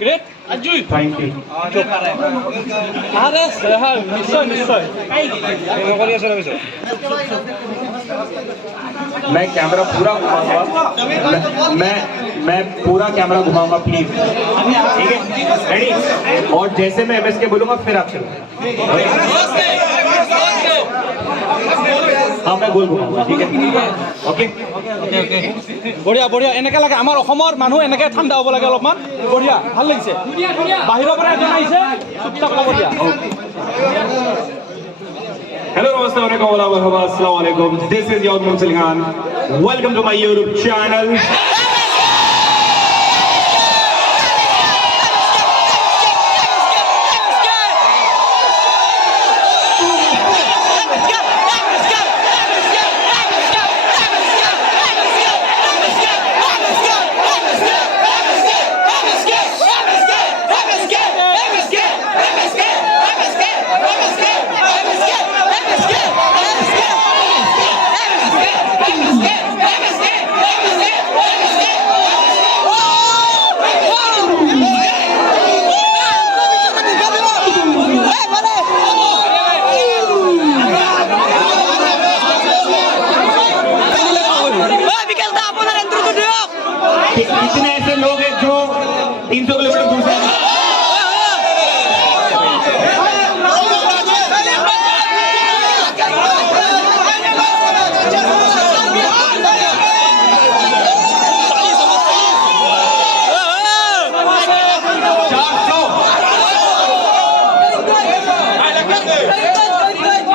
Great, Ajui. Thank you. मैं camera पूरा घुमाऊंगा, मैं पूरा कैमरा घुमाऊंगा प्लीज, ठीक है? रेडी? और जैसे मैं एमएस के बोलूंगा फिर आप चलो। हाँ मैं गोल घुमाऊंगा, ठीक है? ओके বঢ়িয়া বঢ়িয়া এনেকে লাগে আমাৰ অসমৰ মানুহ এনেকে ঠাণ্ডা হ'ব লাগে অলপমান বঢ়িয়া ভাল লাগিছে বাহিৰৰ পৰা এজন আহিছে চুপচাপ হ'ব দিয়া Hello, namaste, assalamu alaikum. This is your Munsil Khan. Welcome to my YouTube channel. इतने ऐसे लोग हैं जो 300 किलोमीटर दूर से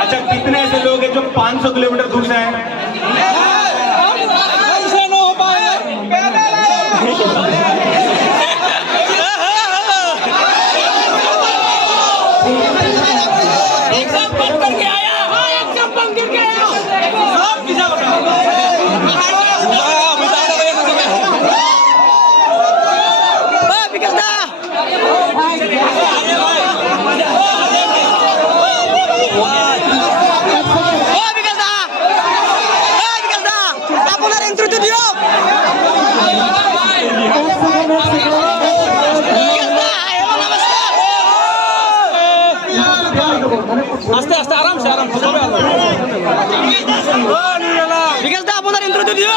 अच्छा कितने ऐसे लोग हैं जो 500 किलोमीटर दूर से हैं আস্তে আস্তে আরামসে আরামসে সবে আলো বিকাশ দা আপনার ইন্ট্রো দিও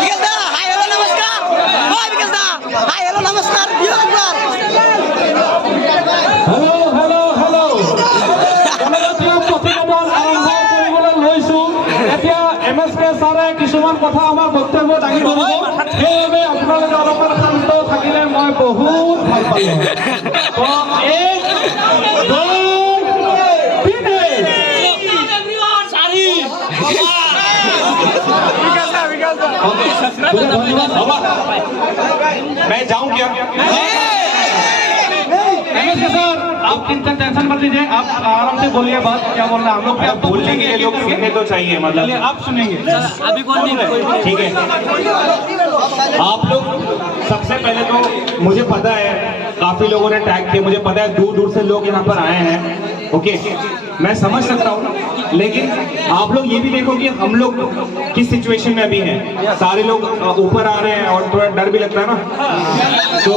বিকাশ দা হাই হ্যালো নমস্কার ওই বিকাশ দা হাই হ্যালো নমস্কার দিও একবার হেল্ল' হেল্ল' হেল্ল' কলেজীয়া প্ৰতিবেদন আৰম্ভ কৰিবলৈ লৈছোঁ এতিয়া MSK ছাৰে কিছুমান কথা আমাৰ বক্তব্য দাঙি ধৰিব সেইবাবে আপোনালোকে অলপমান শান্ত থাকিলে মই বহুত ভাল পালোঁ এক দুই তিনি मैं जाऊं क्या MSK सर आप चिंता टेंशन मत लीजिए आप आराम से बोलिए बात क्या बोलना हम लोग क्या बोलने के लिए लोग सुनने तो चाहिए मतलब आप सुनेंगे अभी कौन नहीं ठीक है आप लोग सबसे पहले तो मुझे पता है काफी लोगों ने टैग किया मुझे पता है दूर दूर से लोग यहाँ पर आए हैं ओके मैं समझ सकता हूँ लेकिन आप लोग ये भी देखो कि हम लोग किस सिचुएशन में अभी हैं सारे लोग ऊपर आ रहे हैं और थोड़ा डर भी लगता है ना तो